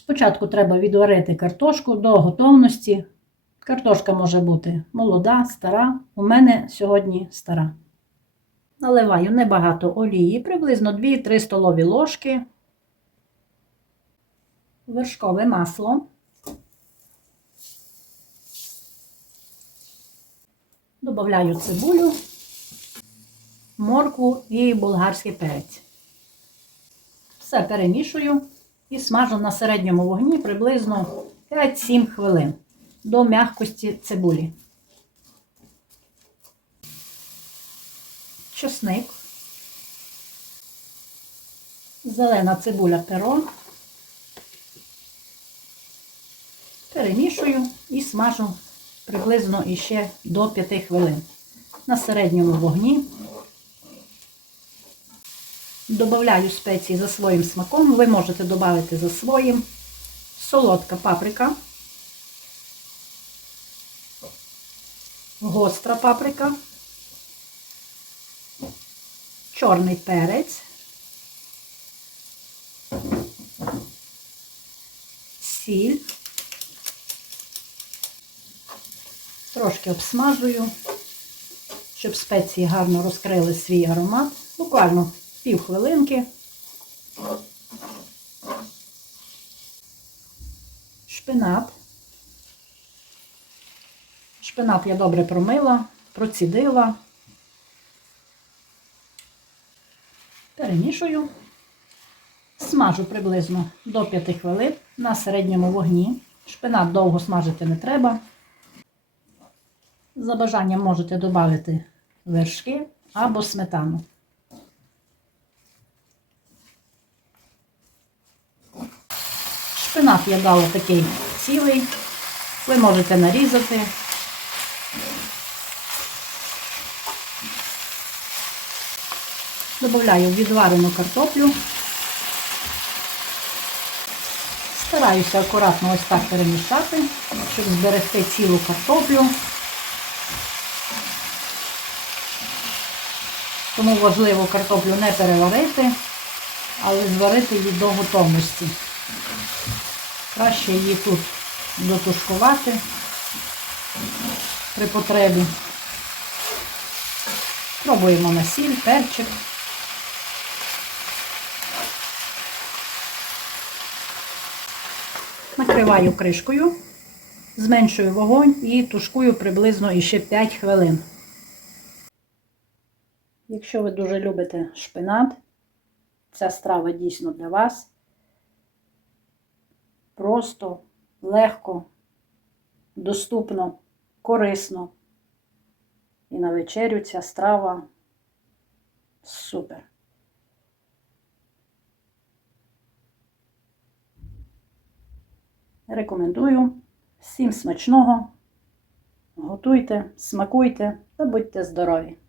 Спочатку треба відварити картошку до готовності. Картошка може бути молода, стара. У мене сьогодні стара. Наливаю небагато олії, приблизно 2-3 столові ложки. Вершкове масло. Добавляю цибулю, моркву і болгарський перець. Все перемішую і смажу на середньому вогні приблизно 5-7 хвилин до м'якості цибулі. Чесник, зелена цибуля перо. Перемішую і смажу приблизно іще до 5 хвилин на середньому вогні. Добавляю спеції за своїм смаком. Ви можете додати за своїм. Солодка паприка, гостра паприка, чорний перець, сіль. Трошки обсмажую, щоб спеції гарно розкрили свій аромат. Буквально пів хвилинки. Шпинат. Шпинат я добре промила, процідила. Перемішую. Смажу приблизно до 5 хвилин на середньому вогні. Шпинат довго смажити не треба. За бажанням можете додати вершки або сметану. Шпинат я дала такий цілий. Ви можете нарізати. Добавляю відварену картоплю. Стараюся акуратно ось так перемішати, щоб зберегти цілу картоплю. Тому важливо картоплю не переварити, але зварити її до готовності. Краще її тут дотушкувати при потребі. Пробуємо на сіль, перчик. Накриваю кришкою, зменшую вогонь і тушкую приблизно іще 5 хвилин. Якщо ви дуже любите шпинат, ця страва дійсно для вас. Просто, легко, доступно, корисно. І на вечерю ця страва супер. Рекомендую. Всім смачного. Готуйте, смакуйте та будьте здорові!